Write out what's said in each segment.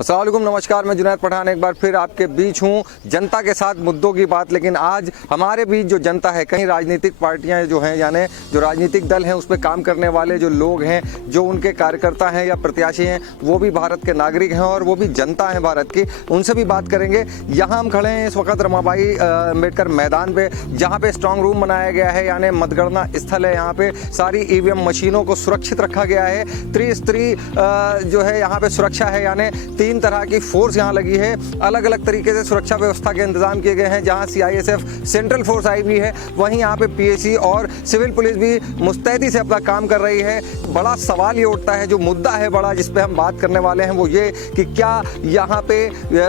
अस्सलाम वालेकुम, नमस्कार। मैं जुनैद पठान एक बार फिर आपके बीच हूँ, जनता के साथ मुद्दों की बात। लेकिन आज हमारे बीच जो जनता है, कहीं राजनीतिक पार्टियां जो हैं, यानी जो राजनीतिक दल हैं, उस पर काम करने वाले जो लोग हैं, जो उनके कार्यकर्ता हैं या प्रत्याशी हैं, वो भी भारत के नागरिक हैं और वो भी जनता है भारत की। उनसे भी बात करेंगे। यहाँ हम खड़े हैं इस वक्त रमाबाई अम्बेडकर मैदान पे, जहाँ पे स्ट्रांग रूम बनाया गया है, यानी मतगणना स्थल है। यहाँ पे सारी ईवीएम मशीनों को सुरक्षित रखा गया है। त्रिस्तरीय जो है यहाँ पे सुरक्षा है, यानी 3 तरह की फोर्स यहाँ लगी है। अलग अलग तरीके से सुरक्षा व्यवस्था के इंतजाम किए गए हैं। जहाँ CISF सेंट्रल फोर्स आई हुई है, वहीं यहाँ पे PAC और सिविल पुलिस भी मुस्तैदी से अपना काम कर रही है। बड़ा सवाल ये उठता है, जो मुद्दा है बड़ा, जिस पे हम बात करने वाले हैं, वो ये कि क्या यहाँ पे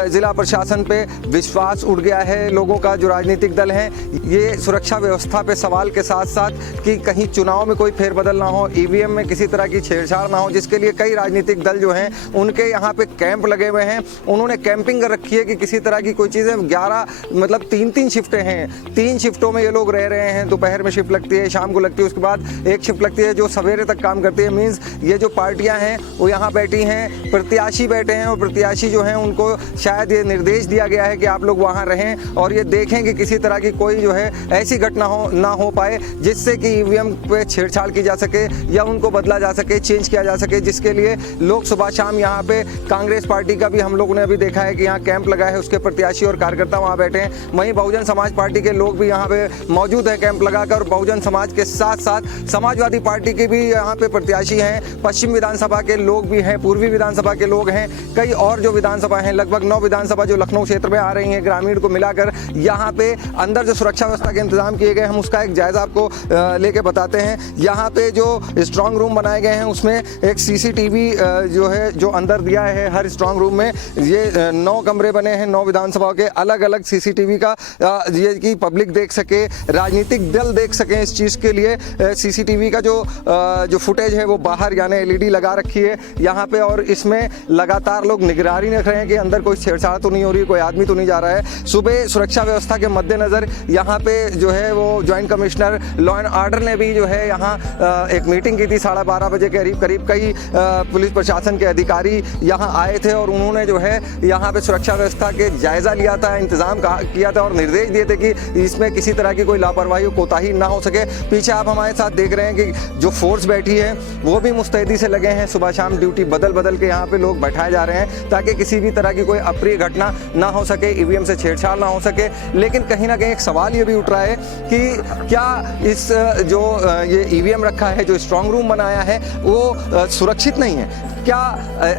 जिला प्रशासन पे विश्वास उठ गया है लोगों का, जो राजनीतिक दल हैं। ये सुरक्षा व्यवस्था पे सवाल के साथ साथ कि कहीं चुनाव में कोई फेरबदल ना हो, EVM में किसी तरह की छेड़छाड़ ना हो, जिसके लिए कई राजनीतिक दल जो हैं उनके यहाँ पे कैंप लगे हुए हैं। उन्होंने कैंपिंग कर रखी है कि किसी तरह की कोई चीज़ें 11 मतलब 3-3 शिफ्टें हैं। 3 शिफ्टों में ये लोग रह रहे हैं। दोपहर में शिफ्ट लगती है, शाम को लगती है, उसके बाद एक शिफ्ट लगती है जो सवेरे तक काम करती है। मीन्स ये जो पार्टियां हैं वो यहाँ बैठी हैं, प्रत्याशी बैठे हैं और प्रत्याशी जो हैं उनको शायद ये निर्देश दिया गया है कि आप लोग वहाँ रहें और ये देखें कि किसी तरह की कोई जो है ऐसी घटना ना हो पाए जिससे कि EVM पे छेड़छाड़ की जा सके या उनको बदला जा सके, चेंज किया जा सके। जिसके लिए लोग सुबह शाम यहाँ पे कांग्रेस पार्टी का भी हम लोगों ने अभी देखा है कि यहाँ कैंप लगा है, उसके प्रत्याशी और कार्यकर्ता वहाँ बैठे हैं। वहीं बहुजन समाज पार्टी के लोग भी यहाँ पे मौजूद है कैंप लगाकर। बहुजन समाज के साथ साथ समाजवादी पार्टी के भी यहाँ पे प्रत्याशी हैं, पश्चिम विधानसभा के लोग भी हैं, पूर्वी विधानसभा के लोग हैं, कई और जो विधानसभा हैं, लगभग 9 विधानसभा जो लखनऊ क्षेत्र में आ रही हैं, ग्रामीण को मिलाकर यहाँ पे अंदर जो सुरक्षा व्यवस्था के इंतजाम किए गए, हम उसका एक जायजा आपको लेके बताते हैं। यहाँ पे जो स्ट्रांग रूम बनाए गए हैं उसमें एक CCTV जो है जो अंदर दिया है हर स्ट्रांग रूम में। ये 9 कमरे बने हैं, 9 विधानसभा के, अलग अलग CCTV का ये कि पब्लिक देख सके, राजनीतिक दल देख सकें। इस चीज़ के लिए CCTV का जो फुटेज है वो बाहर यानी LED लगा रखी है यहाँ पे, और इसमें लगातार लोग निगरानी रख रहे हैं कि अंदर कोई छेड़छाड़ तो नहीं हो रही, कोई आदमी तो नहीं जा रहा है। सुबह सुरक्षा व्यवस्था के मद्देनज़र यहाँ पे जो है वो joint commissioner law and order ने भी जो है यहाँ एक मीटिंग की थी 12:30 बजे के करीब। कई पुलिस प्रशासन के अधिकारी यहाँ आए थे और उन्होंने जो है यहाँ पे सुरक्षा व्यवस्था के जायज़ा लिया था, इंतज़ाम किया था और निर्देश दिए थे कि इसमें किसी तरह की कोई लापरवाही कोताही ना हो सके। पीछे आप हमारे साथ देख रहे हैं कि जो फोर्स बैठी है वो भी मुस्तैदी से लगे हैं। सुबह शाम ड्यूटी बदल के यहाँ पे लोग बैठाए जा रहे हैं ताकि किसी भी तरह की कोई अप्रिय घटना ना हो सके, EVM से छेड़छाड़ ना हो सके। लेकिन कहीं ना कहीं एक सवाल ये भी उठ रहा है कि क्या इस जो ये EVM रखा है, जो स्ट्रांग रूम बनाया है, वो सुरक्षित नहीं है? क्या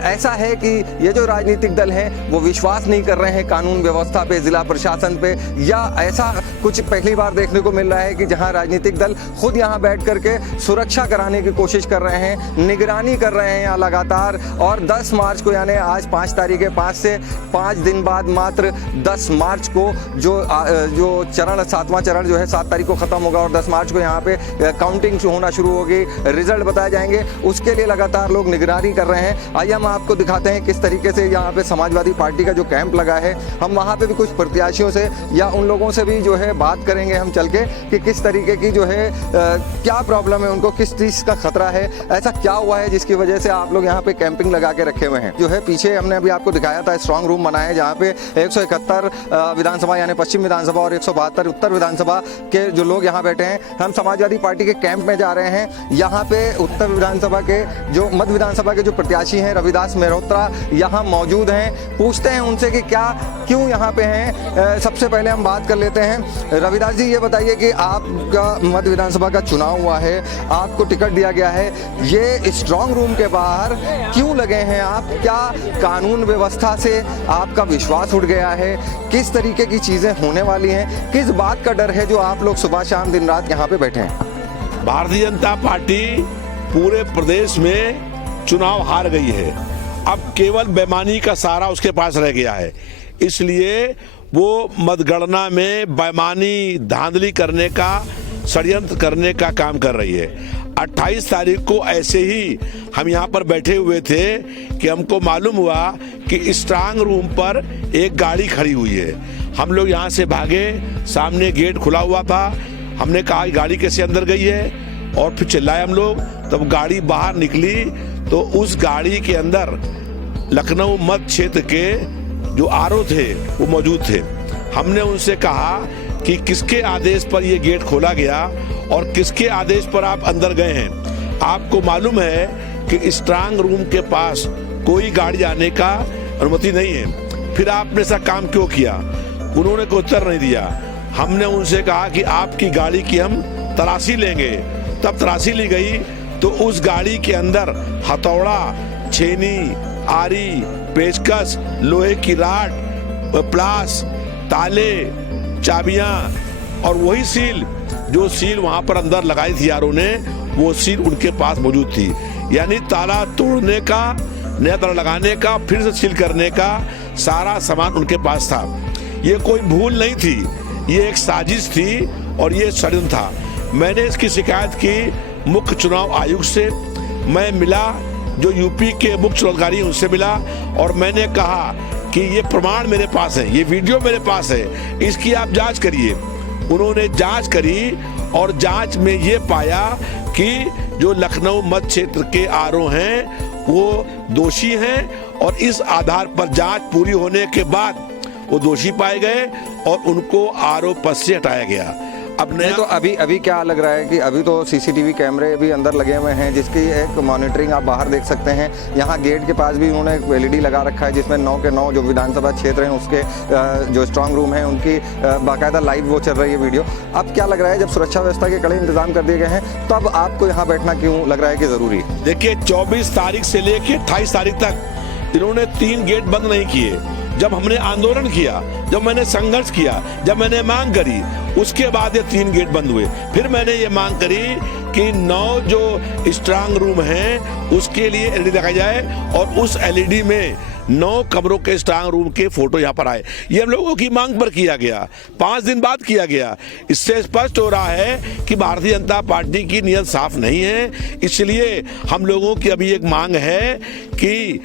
ऐसा है कि ये जो राजनीतिक दल हैं वो विश्वास नहीं कर रहे हैं कानून व्यवस्था पे, जिला प्रशासन पे, या ऐसा कुछ पहली बार देखने को मिल रहा है कि जहां राजनीतिक दल खुद यहां बैठ करके सुरक्षा कराने की कोशिश कर रहे हैं, निगरानी कर रहे हैं लगातार। और 10 मार्च को, यानी आज 5 तारीख है, 5 से 5 दिन बाद मात्र 10 मार्च को जो चरण 7वां चरण जो है 7 तारीख को ख़त्म होगा और 10 मार्च को यहाँ पे काउंटिंग होना शुरू होगी, रिजल्ट बताए जाएंगे। उसके लिए लगातार लोग निगरानी कर रहे हैं। आइए हम आपको दिखाते हैं किस तरीके से यहाँ पे समाजवादी पार्टी का जो कैंप लगा है। हम वहाँ पे भी कुछ प्रत्याशियों से या उन लोगों से भी जो है बात करेंगे हम चल के कि किस तरीके की जो है क्या प्रॉब्लम है उनको, किस चीज़ का खतरा है, ऐसा क्या हुआ है जिसकी वजह से आप लोग यहाँ पे कैंपिंग लगा के रखे हुए हैं। जो है पीछे हमने अभी आपको दिखाया था स्ट्रांग रूम बना है, जहाँ पे 171 विधानसभा यानी पश्चिम विधानसभा और 172 उत्तर विधानसभा के जो लोग यहाँ बैठे हैं। हम समाजवादी पार्टी के कैंप में जा रहे हैं। यहाँ पे उत्तर विधानसभा के जो मध्य विधानसभा के जो प्रत्याशी हैं रविदास मेहरोत्रा यहाँ मौजूद हैं। पूछते हैं उनसे कि क्यों यहाँ पे हैं। सबसे पहले हम बात कर लेते हैं। रविदास जी, ये बताइए कि आपका मध्य विधानसभा का चुनाव हुआ है, आपको टिकट दिया गया है, ये स्ट्रांग रूम के बाहर क्यों लगे हैं आप? क्या कानून व्यवस्था से आपका विश्वास उठ गया है? किस तरीके की चीज़ें होने वाली हैं? किस बात का डर है जो आप लोग सुबह शाम दिन रात यहाँ पे बैठे हैं? भारतीय जनता पार्टी पूरे प्रदेश में चुनाव हार गई है। अब केवल बेईमानी का सहारा उसके पास रह गया है, इसलिए वो मतगणना में बेईमानी धांधली करने का, षड्यंत्र करने का काम कर रही है। 28 तारीख को ऐसे ही हम यहाँ पर बैठे हुए थे कि हमको मालूम हुआ कि स्ट्रांग रूम पर एक गाड़ी खड़ी हुई है। हम लोग यहाँ से भागे, सामने गेट खुला हुआ था, हमने कहा गाड़ी कैसे अंदर गई है, और फिर चिल्लाए हम लोग। तब गाड़ी बाहर निकली तो उस गाड़ी के अंदर लखनऊ मध्य क्षेत्र के जो आरओ थे वो मौजूद थे। हमने उनसे कहा कि किसके आदेश पर ये गेट खोला गया और किसके आदेश पर आप अंदर गए हैं। आपको मालूम है कि स्ट्रांग रूम के पास कोई गाड़ी आने का अनुमति नहीं है, फिर आपने ऐसा काम क्यों किया? उन्होंने कोई उत्तर नहीं दिया। हमने उनसे कहा कि आपकी गाड़ी की हम तलाशी लेंगे। तब तलाशी ली गई तो उस गाड़ी के अंदर हथौड़ा, छेनी, आरी, पेचकस, लोहे की राड, प्लास, ताले, चाबियां और वही सील, जो सील वहां पर अंदर लगाई थी यारों ने, वो सील उनके पास मौजूद थी। यानी ताला तोड़ने का, नया ताला लगाने का, फिर से सील करने का सारा सामान उनके पास था। ये कोई भूल नहीं थी, ये एक साजिश थी और ये षड्यंत्र था। मैंने इसकी शिकायत की मुख्य चुनाव आयुक्त से, मैं मिला जो यूपी के मुख्य चुनाव अधिकारी उनसे मिला और मैंने कहा कि ये प्रमाण मेरे पास है, ये वीडियो मेरे पास है, इसकी आप जांच करिए। उन्होंने जांच करी और जांच में ये पाया कि जो लखनऊ मध्य क्षेत्र के आरओ हैं वो दोषी हैं और इस आधार पर जांच पूरी होने के बाद वो दोषी पाए गए और उनको आरओ पद से हटाया गया। अब नहीं तो अभी क्या लग रहा है कि अभी तो सीसीटीवी कैमरे भी अंदर लगे हुए हैं जिसकी एक मॉनिटरिंग आप बाहर देख सकते हैं। यहाँ गेट के पास भी उन्होंने एक एलईडी लगा रखा है जिसमें 9 के 9 जो विधानसभा क्षेत्र हैं उसके जो स्ट्रांग रूम है उनकी बाकायदा लाइव वो चल रही है वीडियो। अब क्या लग रहा है जब सुरक्षा व्यवस्था के कड़े इंतजाम कर दिए गए हैं तब आपको यहाँ बैठना क्यों लग रहा है कि जरूरी? देखिए 24 तारीख से लेके 28 तारीख तक इन्होंने 3 गेट बंद नहीं किए। जब हमने आंदोलन किया, जब मैंने संघर्ष किया, जब मैंने मांग करी, उसके बाद ये 3 गेट बंद हुए। फिर मैंने ये मांग करी कि 9 जो स्ट्रांग रूम हैं उसके लिए एलईडी लगाई जाए और उस एलईडी में 9 कमरों के स्ट्रांग रूम के फोटो यहाँ पर आए। ये हम लोगों की मांग पर किया गया, 5 दिन बाद किया गया। इससे स्पष्ट हो रहा है कि भारतीय जनता पार्टी की नीयत साफ नहीं है। इसलिए हम लोगों की अभी एक मांग है कि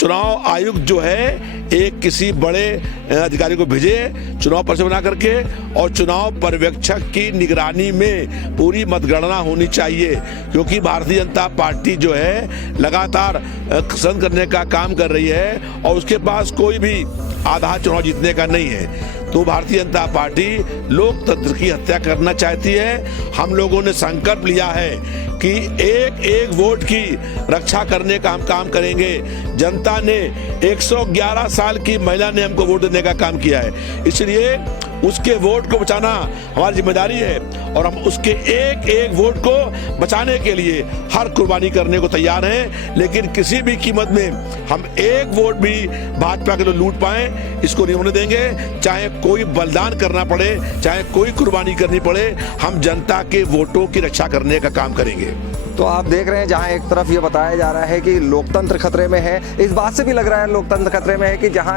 चुनाव आयुक्त जो है एक किसी बड़े अधिकारी को भेजे चुनाव पर्चे बना करके और चुनाव पर्यवेक्षक की निगरानी में पूरी मतगणना होनी चाहिए, क्योंकि भारतीय जनता पार्टी जो है लगातार षड्यंत्र करने का काम कर रही है और उसके पास कोई भी आधार चुनाव जीतने का नहीं है। तो भारतीय जनता पार्टी लोकतंत्र की हत्या करना चाहती है। हम लोगों ने संकल्प लिया है कि एक एक वोट की रक्षा करने का हम काम करेंगे। जनता ने 111 साल की महिला ने हमको वोट देने का काम किया है, इसलिए उसके वोट को बचाना हमारी जिम्मेदारी है और हम उसके एक एक वोट को बचाने के लिए हर कुर्बानी करने को तैयार हैं। लेकिन किसी भी कीमत में हम एक वोट भी भाजपा के लोग लूट पाए इसको नहीं होने देंगे। चाहे कोई बलिदान करना पड़े, चाहे कोई कुर्बानी करनी पड़े, हम जनता के वोटों की रक्षा करने का काम करेंगे। तो आप देख रहे हैं जहां एक तरफ ये बताया जा रहा है कि लोकतंत्र खतरे में है, इस बात से भी लग रहा है लोकतंत्र खतरे में है कि जहां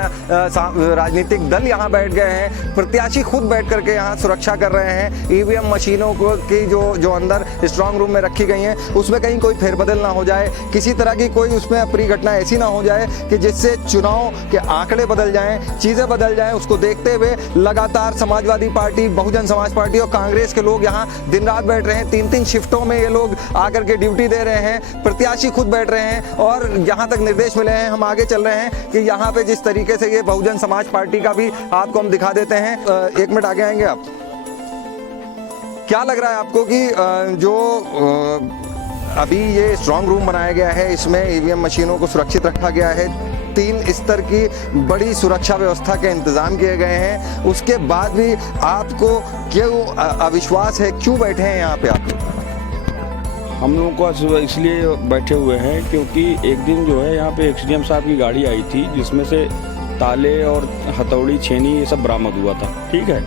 राजनीतिक दल यहां बैठ गए हैं, प्रत्याशी खुद बैठ करके यहां सुरक्षा कर रहे हैं। ईवीएम मशीनों को की जो अंदर स्ट्रांग रूम में रखी गई हैं उसमें कहीं कोई फेरबदल ना हो जाए, किसी तरह की कोई उसमें अप्रिय घटना ऐसी ना हो जाए कि जिससे चुनाव के आंकड़े बदल जाएं, चीज़ें बदल जाएं। उसको देखते हुए लगातार समाजवादी पार्टी, बहुजन समाज पार्टी और कांग्रेस के लोग यहाँ दिन रात बैठ रहे हैं। 3-3 शिफ्टों में ये लोग आकर के ड्यूटी दे रहे हैं, प्रत्याशी खुद बैठ रहे हैं और जहां तक निर्देश मिले हैं हम आगे चल रहे हैं कि यहाँ पे जिस तरीके से ये बहुजन समाज पार्टी का भी आपको हम दिखा देते हैं। 1 मिनट आगे आएंगे आप। क्या लग रहा है आपको कि जो अभी ये स्ट्रांग रूम बनाया गया है इसमें ईवीएम मशीनों को सुरक्षित रखा गया है, 3 स्तर की बड़ी सुरक्षा व्यवस्था के इंतजाम किए गए हैं, उसके बाद भी आपको क्यों अविश्वास है, क्यों बैठे हैं यहाँ पे आप? हम लोगों को इसलिए बैठे हुए हैं क्योंकि एक दिन जो है यहाँ पे एक्सडीएम साहब की गाड़ी आई थी जिसमें से ताले और हथौड़ी, छेनी ये सब बरामद हुआ था, ठीक है।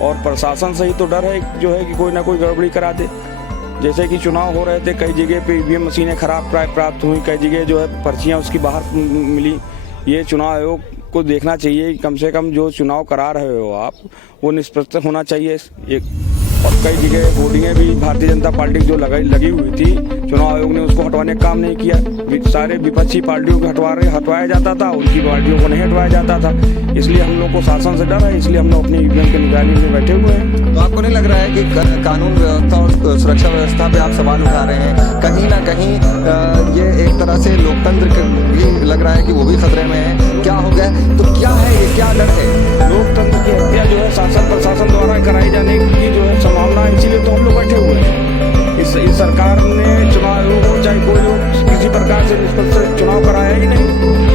और प्रशासन से ही तो डर है जो है कि कोई ना कोई गड़बड़ी करा दे। जैसे कि चुनाव हो रहे थे, कई जगह पे ईवीएम मशीनें खराब प्राप्त हुई, कई जगह जो है पर्चियाँ उसकी बाहर मिली। ये चुनाव आयोग को देखना चाहिए, कम से कम जो चुनाव करा रहे हो आप वो निष्पक्ष होना चाहिए एक। और कई जगह बोर्डिंगें भी भारतीय जनता पार्टी की जो लगी हुई थी, चुनाव आयोग ने उसको हटवाने का काम नहीं किया। सारे विपक्षी पार्टियों को हटवाया जाता था, उनकी पार्टियों को नहीं हटवाया जाता था। इसलिए हम लोग को शासन से डर है, इसलिए हम लोग अपनी ईवीएम की निगरानी में बैठे हुए हैं। तो आपको नहीं लग रहा है कि कानून व्यवस्था और सुरक्षा व्यवस्था पे आप सवाल उठा रहे हैं? कहीं ना कहीं ये एक तरह से लोकतंत्र भी लग रहा है कि वो भी खतरे में है। क्या हो गया? तो क्या है ये, क्या डर है? लोकतंत्र की हत्या जो है शासन प्रशासन द्वारा कराई जाने की जो है संभावना है, इसीलिए तो हम लोग बैठे हुए हैं। इस सरकार ने चुनाव आयोग हो चाहे कोई हो, किसी प्रकार से निष्पक्ष चुनाव कराया ही नहीं।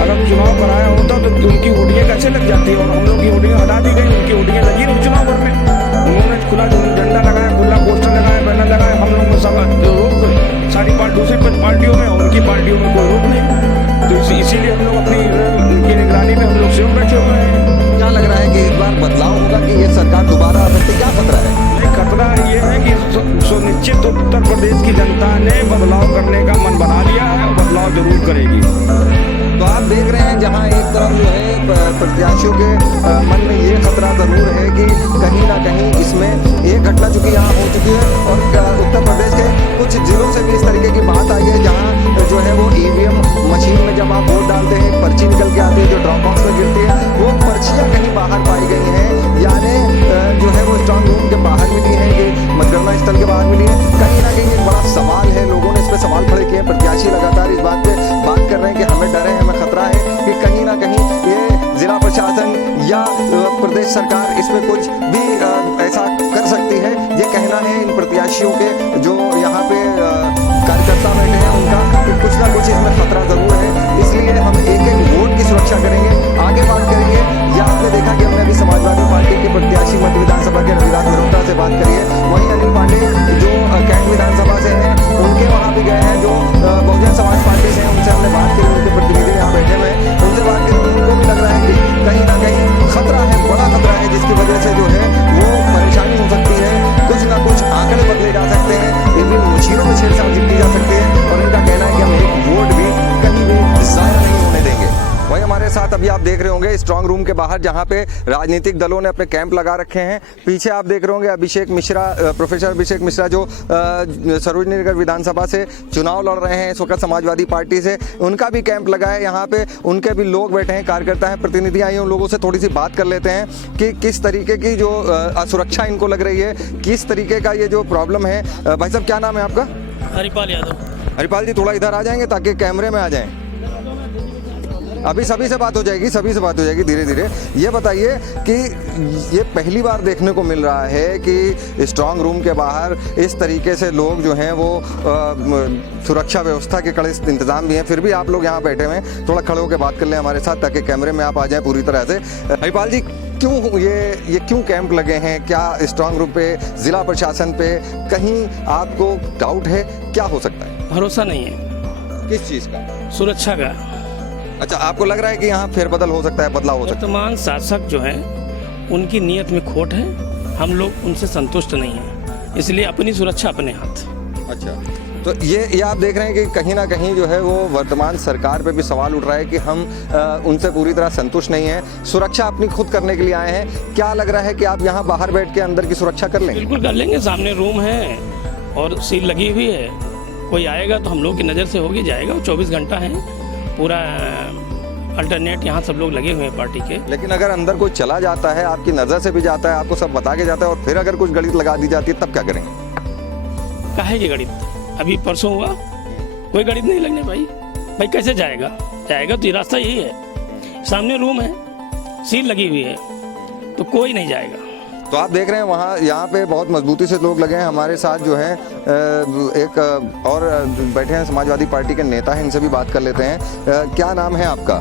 अगर चुनाव कराया होता तो उनकी होड़ियाँ कैसे लग जाती है, और हम लोग की होड़ियाँ हटा दी गई, उनकी होड़ियाँ लगी नहीं चुनाव भर में। उन्होंने खुला झंडा लगाया, खुला पोस्टर लगाया, बैनर लगाया, हम लोग सब रोक सारी दूसरी पार्टियों में, उनकी पार्टियों में कोई रोक नहीं। तो इसीलिए हम लोग अपनी निगरानी में हम लोग स्वयं बैठे हुए हैं। क्या लग रहा है कि इस बार बदलाव होगा कि ये सरकार दोबारा आ सकती है? क्या खतरा है? खतरा ये है कि सुनिश्चित उत्तर प्रदेश की जनता ने बदलाव करने का मन बना लिया है और बदलाव जरूर करेगी। तो आप देख रहे हैं जहां एक तरफ जो है प्रत्याशियों के मन में ये खतरा जरूर है कि कहीं ना कहीं इसमें एक घटना चूंकि यहाँ हो चुकी है, और उत्तर प्रदेश के कुछ जिलों से भी इस तरीके की बात आई है जहाँ जो है वो ईवीएम मशीन में जब आप वोट डालते हैं, पर्ची निकल के आती है जो ड्रॉप बॉक्स में गिरती है, वो पर्चियाँ कहीं बाहर पाई गई हैं, यानी जो है वो स्ट्रांग रूम के बाहर मिली है, कि मतगणना स्थल के बाहर मिली है। कहीं ना कहीं एक बड़ा सवाल है, लोगों ने इस पर सवाल खड़े किए हैं। प्रत्याशी लगातार इस बात पे बात कर रहे हैं कि हमें डर है, हमें खतरा है कि कहीं ना कहीं ये जिला प्रशासन या प्रदेश सरकार इसमें कुछ भी ऐसा कर सकती है। ये कहना है इन प्रत्याशियों के जो यहाँ पे कार्यकर्ता बैठे हैं उनका, कि कुछ ना कुछ इसमें खतरा जरूर है। इसलिए हम एक एक वोट की सुरक्षा करेंगे, आगे बात करेंगे। या आपने देखा कि हमने अभी समाजवादी पार्टी के प्रत्याशी मध्य विधानसभा के रविदास मेहता से बात करी है। वहीं अनिल पांडे जो कैंट विधानसभा से हैं, उनके वहाँ भी गए हैं, जो बहुजन समाज पार्टी से हैं, उनसे हमने बात की, उनके प्रतिनिधि यहाँ बैठे हुए हैं, उनसे बात की। उनको भी लग रहा है कि कहीं ना कहीं खतरा है, बड़ा खतरा है, जिसकी वजह से जो है वो परेशानी हो सकती है। कुछ ना कुछ आंकड़े बदले जा सकते हैं, इन मशीनों में छेड़छाड़ की जा सकती है, और इनका कहना है कि हम एक वोट भी कहीं भी जाया नहीं होने देंगे। वही हमारे साथ अभी आप देख रहे होंगे स्ट्रांग रूम के बाहर जहां पे राजनीतिक दलों ने अपने कैंप लगा रखे हैं। पीछे आप देख रहे होंगे अभिषेक मिश्रा, प्रोफेसर अभिषेक मिश्रा जो सरोजनी नगर विधानसभा से चुनाव लड़ रहे हैं इस वक्त समाजवादी पार्टी से, उनका भी कैंप लगा है यहाँ पे। उनके भी लोग बैठे हैं, कार्यकर्ता हैं, प्रतिनिधि आए हैं। उन लोगों से थोड़ी सी बात कर लेते हैं कि किस तरीके की जो असुरक्षा इनको लग रही है, किस तरीके का ये जो प्रॉब्लम है। भाई साहब क्या नाम है आपका? हरिपाल यादव। हरिपाल जी थोड़ा इधर आ जाएंगे ताकि कैमरे में आ जाएं। अभी सभी से बात हो जाएगी, सभी से बात हो जाएगी धीरे धीरे। ये बताइए कि ये पहली बार देखने को मिल रहा है कि स्ट्रांग रूम के बाहर इस तरीके से लोग जो हैं वो सुरक्षा व्यवस्था के कड़े इंतजाम भी हैं, फिर भी आप लोग यहाँ बैठे हुए हैं। थोड़ा खड़े होकर बात कर लें हमारे साथ ताकि कैमरे में आप आ जाएं पूरी तरह से। हरिपाल जी क्यों ये क्यों कैंप लगे हैं? क्या स्ट्रांग रूम पे, जिला प्रशासन पे कहीं आपको डाउट है? क्या हो सकता है? भरोसा नहीं है। किस चीज़ का? सुरक्षा का। अच्छा, आपको लग रहा है कि यहाँ फेरबदल हो सकता है, बदलाव हो सकता है? वर्तमान शासक जो है उनकी नीयत में खोट है, हम लोग उनसे संतुष्ट नहीं हैं, इसलिए अपनी सुरक्षा अपने हाथ। अच्छा, तो ये आप देख रहे हैं कि कहीं ना कहीं जो है वो वर्तमान सरकार पे भी सवाल उठ रहा है कि हम उनसे पूरी तरह संतुष्ट नहीं हैं, सुरक्षा अपनी खुद करने के लिए आए हैं। क्या लग रहा है कि आप यहाँ बाहर बैठ के अंदर की सुरक्षा कर लेंगे? बिल्कुल कर लेंगे, सामने रूम है और सील लगी हुई है, कोई आएगा तो हम लोग की नज़र से होगी जाएगा। 24 घंटा है, पूरा अल्टरनेट यहाँ सब लोग लगे हुए हैं पार्टी के। लेकिन अगर अंदर कोई चला जाता है, आपकी नज़र से भी जाता है, आपको सब बता के जाता है, और फिर अगर कुछ गणित लगा दी जाती है तब क्या करेंगे? काहे की गणित? अभी परसों हुआ, कोई गणित नहीं लगने भाई कैसे जाएगा? जाएगा तो ये रास्ता यही है, सामने रूम है, सील लगी हुई है, तो कोई नहीं जाएगा। तो आप देख रहे हैं वहाँ यहाँ पे बहुत मजबूती से लोग लगे हैं। हमारे साथ जो हैं एक और बैठे हैं समाजवादी पार्टी के नेता हैं, इनसे भी बात कर लेते हैं। क्या नाम है आपका?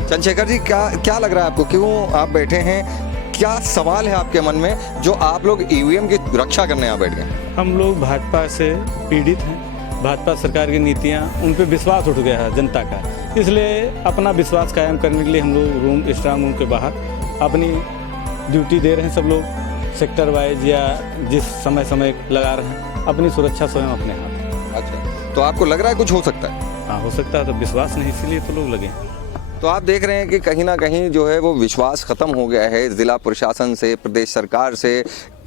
चंद्रशेखर जी, क्या लग रहा है आपको, क्यों आप बैठे हैं? क्या सवाल है आपके मन में जो आप लोग ईवीएम की रक्षा करने यहाँ बैठ गए? हम लोग भाजपा से पीड़ित हैं, भाजपा सरकार की नीतियाँ, उन पर विश्वास उठ गया है जनता का, इसलिए अपना विश्वास कायम करने के लिए हम लोग स्ट्रांग रूम के बाहर अपनी ड्यूटी दे रहे हैं। सब लोग सेक्टर वाइज या जिस समय लगा रहे हैं, अपनी सुरक्षा स्वयं अपने हाथ। अच्छा, तो आपको लग रहा है कुछ हो सकता है? हाँ, हो सकता है, तो विश्वास नहीं, इसीलिए तो लोग लगे। तो आप देख रहे हैं कि कहीं ना कहीं जो है वो विश्वास खत्म हो गया है जिला प्रशासन से, प्रदेश सरकार से।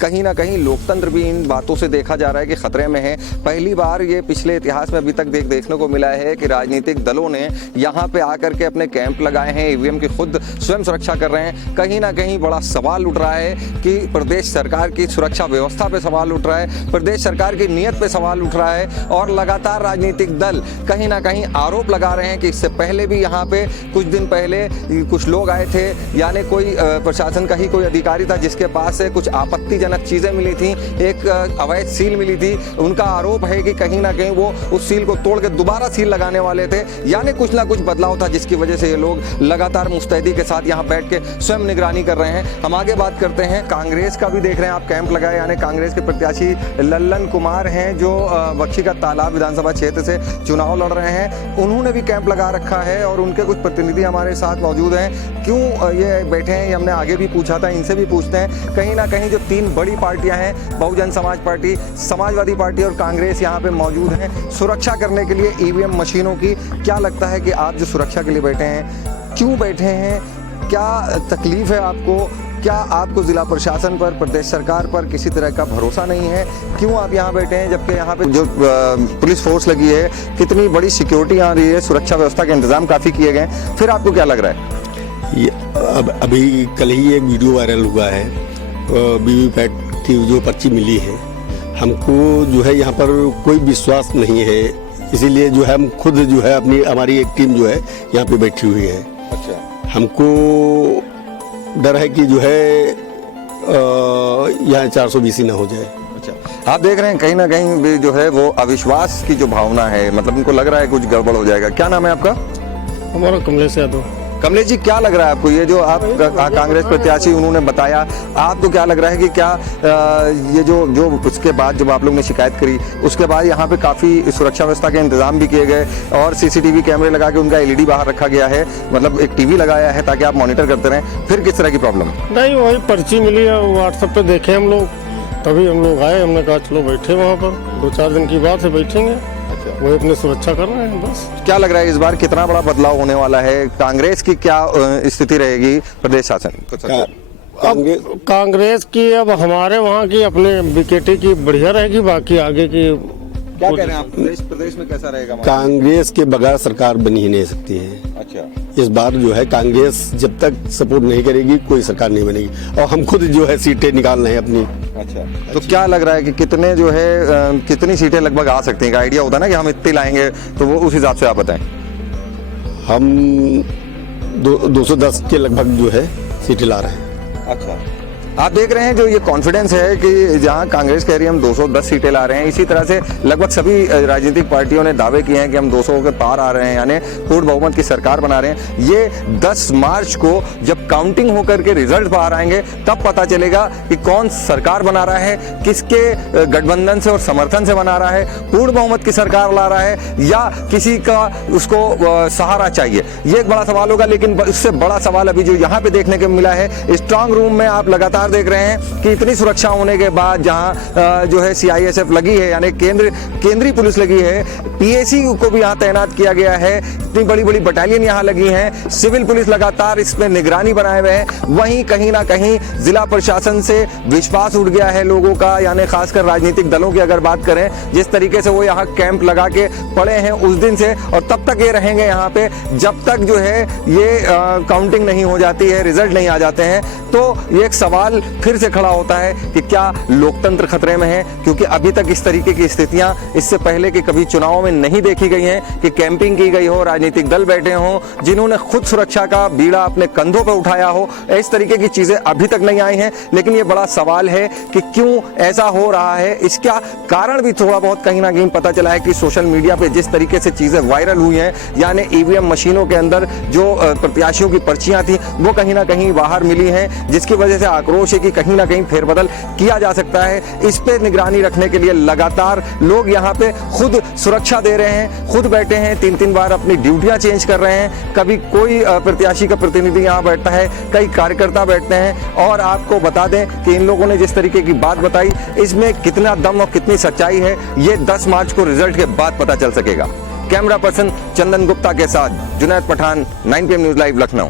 कहीं ना कहीं लोकतंत्र भी इन बातों से देखा जा रहा है कि खतरे में है। पहली बार ये पिछले इतिहास में अभी तक देखने को मिला है कि राजनीतिक दलों ने यहाँ पे आकर के अपने कैंप लगाए हैं, ईवीएम की खुद स्वयं सुरक्षा कर रहे हैं। कहीं ना कहीं बड़ा सवाल उठ रहा है कि प्रदेश सरकार की सुरक्षा व्यवस्था पे सवाल उठ रहा है, प्रदेश सरकार की नीयत पे सवाल उठ रहा है और लगातार राजनीतिक दल कहीं ना कहीं आरोप लगा रहे हैं कि इससे पहले भी यहाँ पे कुछ दिन पहले कुछ लोग आए थे, यानी कोई प्रशासन का ही कोई अधिकारी था जिसके पास से कुछ आपत्तिजनक चीजें मिली थी, एक अवैध सील मिली थी। उनका आरोप है कि कहीं ना कहीं वो उस सील को तोड़ के दोबारा सील लगाने वाले थे, यानी कुछ ना कुछ बदलाव था जिसकी वजह से ये लोग लगातार मुस्तैदी के साथ यहाँ बैठ के स्वयं निगरानी कर रहे हैं। हम आगे बात करते हैं, कांग्रेस का भी देख रहे हैं आप कैंप लगाए, यानी कांग्रेस के प्रत्याशी लल्लन कुमार हैं जो बख्शी का तालाब विधानसभा क्षेत्र से चुनाव लड़ रहे हैं। उन्होंने भी कैंप लगा रखा है और उनके कुछ प्रतिनिधि हमारे साथ मौजूद हैं। क्यों ये बैठे हैं ये हमने आगे भी पूछा था, इनसे भी पूछते हैं। कहीं ना कहीं जो तीन बड़ी पार्टियां हैं, बहुजन समाज पार्टी, समाजवादी पार्टी और कांग्रेस यहाँ पे मौजूद हैं सुरक्षा करने के लिए ईवीएम मशीनों की। क्या लगता है कि आप जो सुरक्षा के लिए बैठे हैं, क्यों बैठे हैं, क्या तकलीफ है आपको, क्या आपको जिला प्रशासन पर, प्रदेश सरकार पर किसी तरह का भरोसा नहीं है? क्यों आप यहाँ बैठे हैं जबकि यहाँ पे जो पुलिस फोर्स लगी है, कितनी बड़ी सिक्योरिटी आ रही है, सुरक्षा व्यवस्था के इंतजाम काफ़ी किए गए, फिर आपको क्या लग रहा है? ये अभी कल ही एक वीडियो वायरल हुआ है, वीवीपैट की जो पर्ची मिली है, हमको जो है यहाँ पर कोई विश्वास नहीं है, इसीलिए जो है हम खुद जो है हमारी एक टीम जो है यहाँ पे बैठी हुई है। अच्छा, हमको डर है कि जो है यहाँ 420 ना हो जाए। अच्छा, आप देख रहे हैं कहीं ना कहीं भी जो है वो अविश्वास की जो भावना है, मतलब उनको लग रहा है कुछ गड़बड़ हो जाएगा। क्या नाम है आपका? हमारा कमलेश यादव। कमलेश जी, क्या लग रहा है आपको ये जो आप कांग्रेस प्रत्याशी उन्होंने बताया, आपको क्या लग रहा है कि क्या ये जो उसके बाद जब आप लोग ने शिकायत करी उसके बाद यहाँ पे काफ़ी सुरक्षा व्यवस्था के इंतजाम भी किए गए और सीसीटीवी कैमरे लगा के उनका एलईडी बाहर रखा गया है, मतलब एक टीवी लगाया है ताकि आप मॉनिटर करते रहें, फिर किस तरह की प्रॉब्लम? नहीं, वही पर्ची मिली है, व्हाट्सएप पे देखे हम लोग, तभी हम लोग आए, हमने कहा चलो बैठे वहाँ पर, 2-4 दिन की बात है, बैठेंगे। वो अपनी सुरक्षा कर रहे हैं बस। क्या लग रहा है इस बार कितना बड़ा बदलाव होने वाला है? कांग्रेस की क्या स्थिति रहेगी प्रदेश शासन? कांग्रेस की अब हमारे वहाँ की अपने बीकेटी की बढ़िया रहेगी, बाकी आगे की क्या कह रहे हैं आप? प्रदेश में कैसा रहेगा? कांग्रेस के बगैर सरकार बन ही नहीं सकती है। अच्छा, इस बार जो है कांग्रेस जब तक सपोर्ट नहीं करेगी कोई सरकार नहीं बनेगी और हम खुद जो है सीटें निकाल रहे हैं अपनी। अच्छा, तो क्या लग रहा है कि कितने जो है कितनी सीटें लगभग आ सकती हैं? आइडिया होता है ना कि हम इतनी लाएंगे, तो वो उस हिसाब से आप बताएं। हम 210 के लगभग जो है सीटें ला रहे हैं। अच्छा, आप देख रहे हैं जो ये कॉन्फिडेंस है कि जहां कांग्रेस कह रही है हम 210 सीटें ला रहे हैं, इसी तरह से लगभग सभी राजनीतिक पार्टियों ने दावे किए हैं कि हम 200 के पार आ रहे हैं, यानी पूर्ण बहुमत की सरकार बना रहे हैं। ये 10 मार्च को जब काउंटिंग होकर के रिजल्ट बाहर आएंगे तब पता चलेगा कि कौन सरकार बना रहा है, किसके गठबंधन से और समर्थन से बना रहा है, पूर्ण बहुमत की सरकार ला रहा है या किसी का उसको सहारा चाहिए। ये एक बड़ा सवाल होगा, लेकिन इससे बड़ा सवाल अभी जो यहाँ पे देखने को मिला है, स्ट्रांग रूम में आप लगातार देख रहे हैं कि इतनी सुरक्षा होने के बाद जहां जो है सीआईएसएफ लगी है, यानी केंद्रीय पुलिस लगी है, पीएसी को भी यहां तैनात किया गया है, इतनी बड़ी बड़ी बटालियन यहां लगी हैं, सिविल पुलिस लगातार इसमें निगरानी बनाए हुए हैं। वहीं कहीं ना कहीं जिला प्रशासन से विश्वास उठ गया है लोगों का, यानी खासकर राजनीतिक दलों की अगर बात करें, जिस तरीके से वो यहाँ कैंप लगा के पड़े हैं उस दिन से, और तब तक ये रहेंगे यहाँ पे जब तक जो है ये काउंटिंग नहीं हो जाती है, रिजल्ट नहीं आ जाते हैं। तो ये एक सवाल फिर से खड़ा होता है कि क्या लोकतंत्र खतरे में है, क्योंकि अभी तक इस तरीके की स्थितियां इससे पहले के कभी चुनाव में नहीं देखी गई हैं कि कैंपिंग की गई हो, राजनीतिक दल बैठे हों जिन्होंने खुद सुरक्षा का बीड़ा अपने कंधों पर उठाया हो। इस तरीके की चीजें अभी तक नहीं आई हैं, लेकिन ये बड़ा सवाल है कि क्यों ऐसा हो रहा है। इसका कारण भी थोड़ा बहुत कहीं ना कहीं पता चला है कि सोशल मीडिया पे जिस तरीके से चीजें वायरल हुई हैं, यानी ईवीएम मशीनों के अंदर जो प्रत्याशियों की पर्चियां थी वो कहीं ना कहीं बाहर मिली हैं, जिसकी वजह से आक्रोश है कि कहीं ना कहीं फेरबदल किया जा सकता है। इस पे निगरानी रखने के लिए लगातार लोग यहाँ पे खुद सुरक्षा दे रहे हैं, खुद बैठे हैं, 3-3 बार अपनी ड्यूटियां चेंज कर रहे हैं। कभी कोई प्रत्याशी का प्रतिनिधि यहाँ बैठता है, कई कार्यकर्ता बैठते हैं। और आपको बता दें कि इन लोगों ने जिस तरीके की बात बताई, इसमें कितना दम और कितनी सच्चाई है ये 10 मार्च को रिजल्ट के बाद पता चल सकेगा। कैमरा पर्सन चंदन गुप्ता के साथ Junaid Pathan, 9 PM news live, Lucknow.